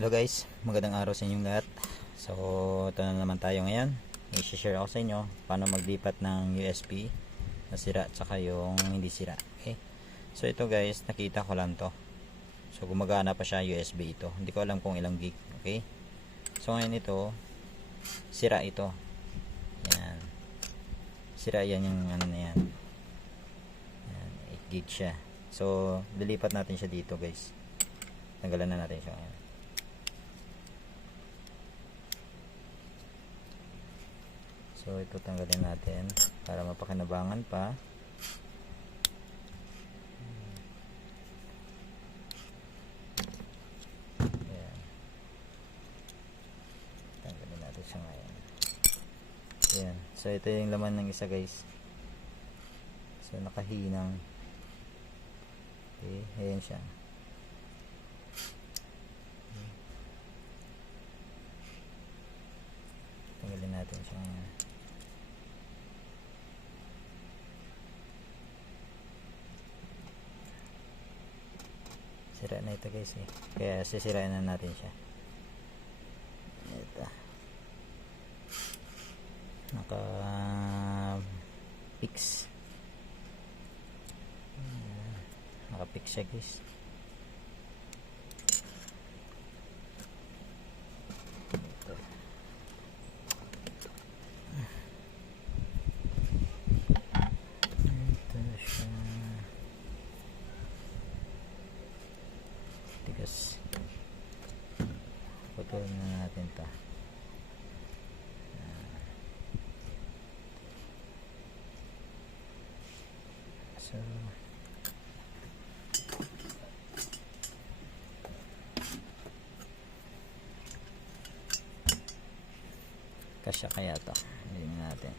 Hello guys, magandang araw sa inyong lahat. So, ito na naman tayo ngayon. I-share ako sa inyo paano maglipat ng USB na sira at saka yung hindi sira. Okay? So, ito guys, nakita ko lang to. So, gumagana pa siya USB ito. Hindi ko alam kung ilang gig. Okay? So, ngayon ito, sira ito. Yan. Sira yan yung ano na yan. Yan, 8 gig siya. So, lilipat natin siya dito guys. Tanggalan na natin siya ngayon. So ito tanggalin natin para mapakinabangan pa. Ayan. Tanggalin natin siya ngayon. Ayan. So ito yung laman ng isa guys. So nakahinang. Okay, ayan siya. Tanggalin natin siya ngayon. Sira na ito guys eh. Kaya sisirain na natin siya. Ito. Naka fix. Naka fix siya guys. Ito. Ito siya. Tigas. Putulin na natin to. So, kasya kaya to. Hindi natin.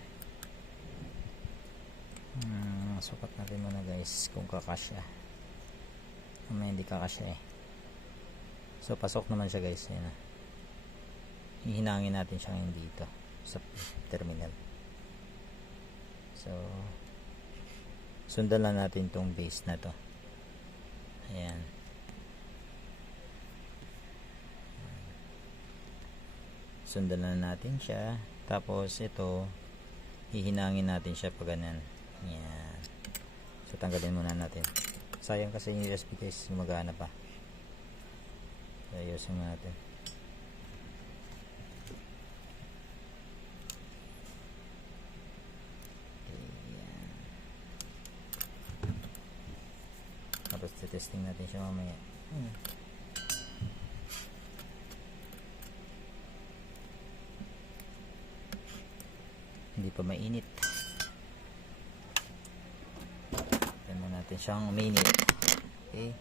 Hmm, sukat natin muna guys kung kakasya. May hindi kakasya eh. So pasok naman siya guys, yan na. Hihinangin natin siya ngayon dito sa terminal. So sundan lang natin tong base na to. Ayan. Sundan lang natin siya. Tapos ito hihinangin natin siya pag ganun. Ayan. So tanggalin muna natin. Sayang kasi yung USB case gumagana pa. So, ayusin mo natin. Tapos testing natin siya mamaya. Hmm. Hindi pa mainit. Tignan natin siyang uminit. Okay.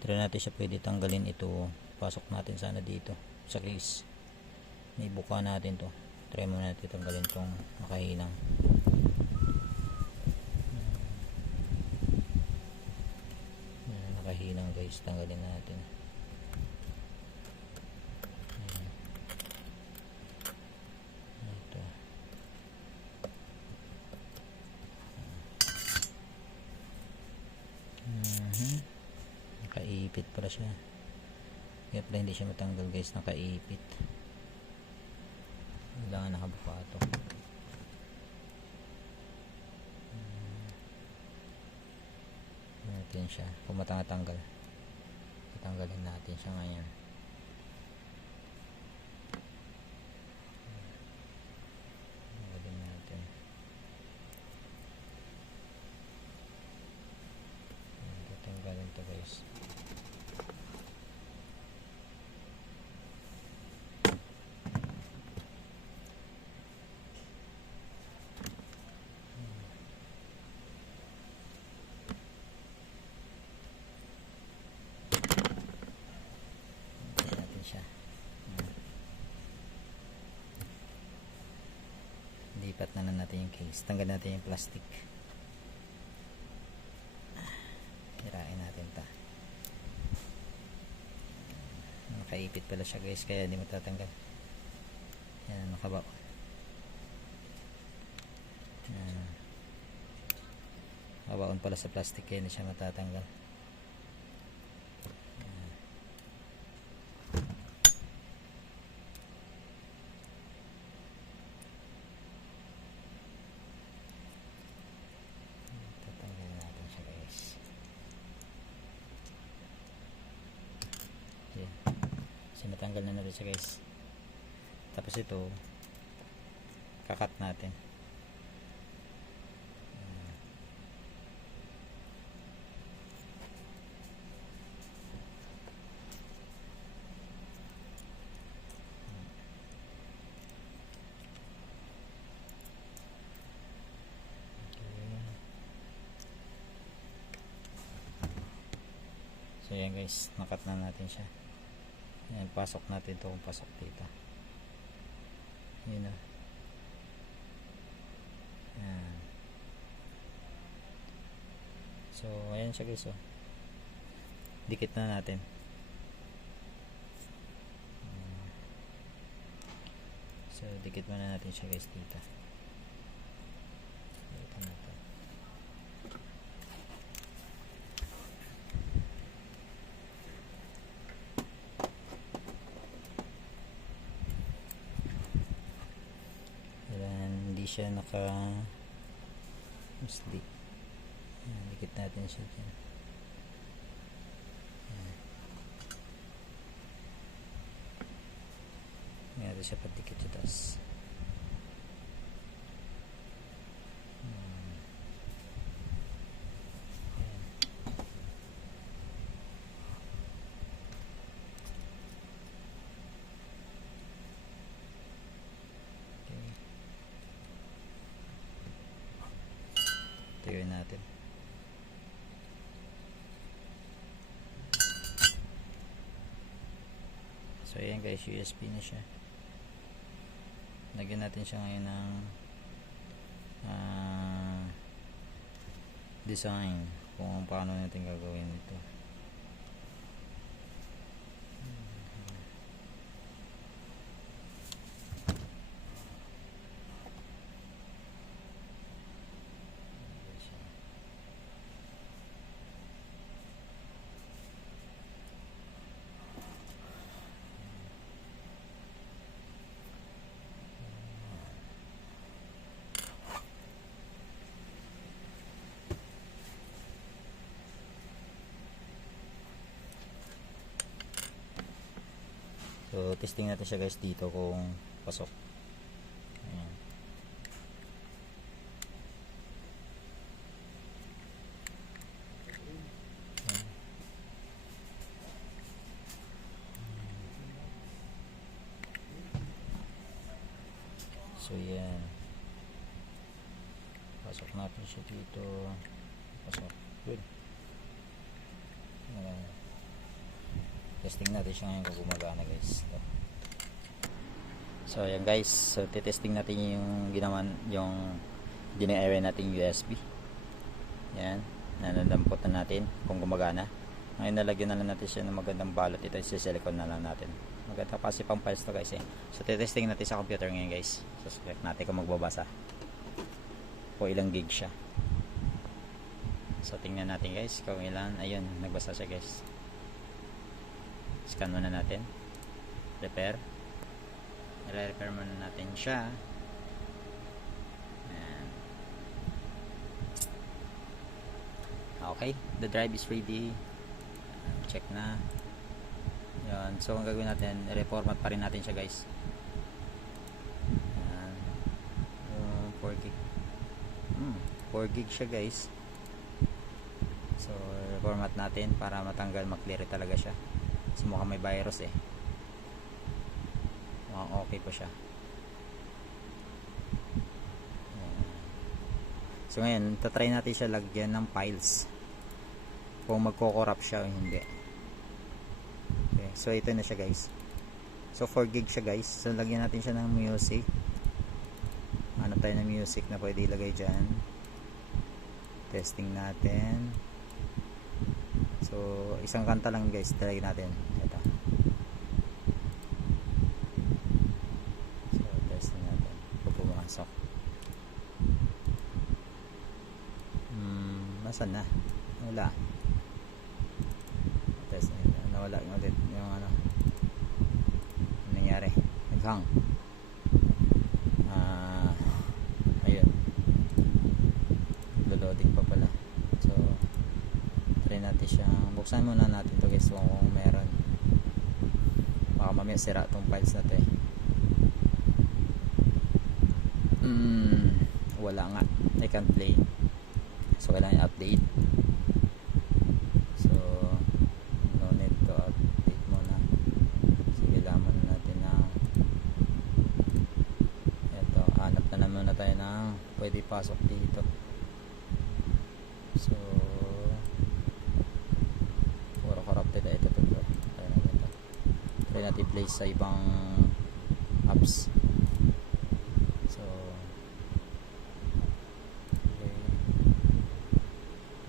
Try natin siya pwede tanggalin ito. Pasok natin sana dito sa case. May buka natin to. Try mo natin tanggalin tong nakahinang. Nakahinang guys. Tanggalin natin. Ayan. Ito. Mhm. Nakaipit pala siya. Kaya pala hindi siya matanggal guys. Nakaipit. Kailangan nakabuka ito. natin siya. Kung matatanggal. Tatanggalin natin siya ngayon. Tanggalin natin. Ayan, Tatanggalin to guys. Tanggalin natin siya. Ayan. Lipat na lang natin yung case. Tanggal natin yung plastic. Hirain natin ta. Nakaipit pala siya guys kaya hindi matatanggal. Yan, nakaba. Yan. Kawaon pala sa plastic kaya hindi siya matatanggal. Tinatanggal na natin siya guys. Tapos ito kakat natin. So yan guys, nakat na natin siya. Yan, pasok natin to kung pasok dito. Yun na. Yan. So, ayan siya guys oh. Dikit na natin. So, dikit muna natin siya guys. Dito natin. Ayan, hindi siya naka. Ayan, dikit natin siya dyan. Ayan. Ayan siya padikit sa taas. Ayan. Ayan. Okay. Tuyo natin. So ayan guys, USB na siya. Lagyan natin siya ngayon ng ah, design kung paano natin gagawin ito. So, testing natin siya guys dito kung pasok. Ayan. So, yan. Pasok natin siya dito. Pasok. Good. Ayan. Testing natin siya ngayon kung gumagana guys. Ito. So ayan guys, so titesting natin yung ginawan yung dini-air natin USB. Yan, nanadampot na natin kung gumagana. Ngayon nalagyan na lang natin siya ng magandang balot. Ito si silicone na lang natin. Maganda kasi pang files to guys eh. So titesting natin sa computer ngayon guys. So natin kung magbabasa. O ilang gig siya. So tingnan natin guys kung ilan. Ayun, nagbasa siya guys scan muna natin. Repair. I-repair muna natin siya. Ayan. okay. The drive is ready. Check na. Yun so ang gagawin natin i-reformat pa rin natin siya guys. Ayan. yung 4 gig. Hmm, 4 gig siya guys. So reformat natin para matanggal maklear talaga siya kasi mukhang may virus eh. Mukhang okay pa siya. So ngayon tatry natin siya lagyan ng files kung magko-corrupt siya o hindi. Okay. so ito na siya guys. So 4 gig siya guys. So lagyan natin siya ng music. Ano tayo ng music na pwede ilagay dyan? Testing natin. So, isang kanta lang guys, talagyan natin. Ito. So, testing natin. Kung pumasok. Nasan na? Wala. Test natin. Nawala yung ulit. Yung ano. Ano nangyari? Naghang. Ah, ayun. Loading pa pala. So, try natin siya buksan muna natin to guys kung meron baka mamaya sira tong files na to eh mm, wala nga I can't play so kailangan i-update so no need to update muna. Sige laman natin na eto hanap na naman na tayo ng pwede pasok dito. So puro corrupted ito to bro try natin to try natin place sa ibang apps so okay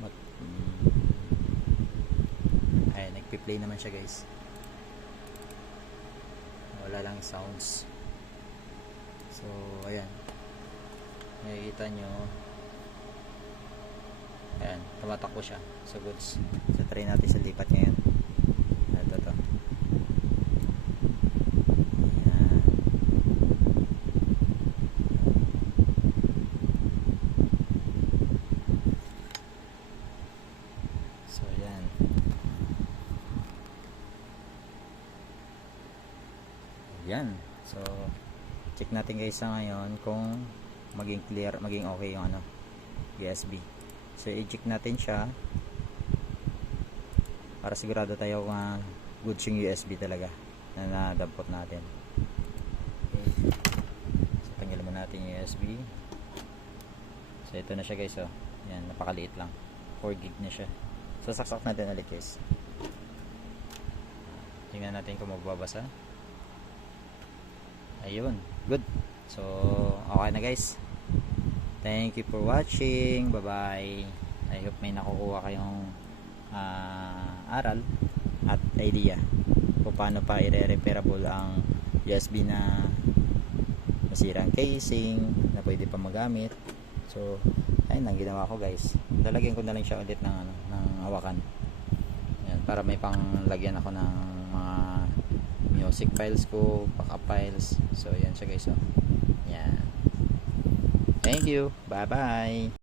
Mat mm, ay nagpi-play naman siya guys. Wala lang sounds. So ayan. Nakikita nyo. Ayan tumatakbo siya so goods. So try natin sa lipat ngayon ito to ayan so ayan ayan so check natin guys sa ngayon kung maging clear maging okay yung ano USB so i-check natin siya para sigurado tayo kung uh, good yung USB talaga na nadampot natin. Okay. so tanggalin mo natin yung USB so ito na siya guys oh. Yan napakaliit lang. 4 gig na siya. So saksak natin ulit guys. Tingnan natin kung magbabasa ayun good. So okay na guys. Thank you for watching. Bye bye I hope may nakukuha kayong ah, aral at idea kung paano pa ire-repairable ang USB na nasirang casing na pwede pa magamit. So ayun ang ginawa ko guys. Lalagyan ko na lang siya ulit ng, ano, ng hawakan. Yan, para may panglagyan ako ng mga music files ko backup files. So yan siya guys oh. yan thank you. Bye bye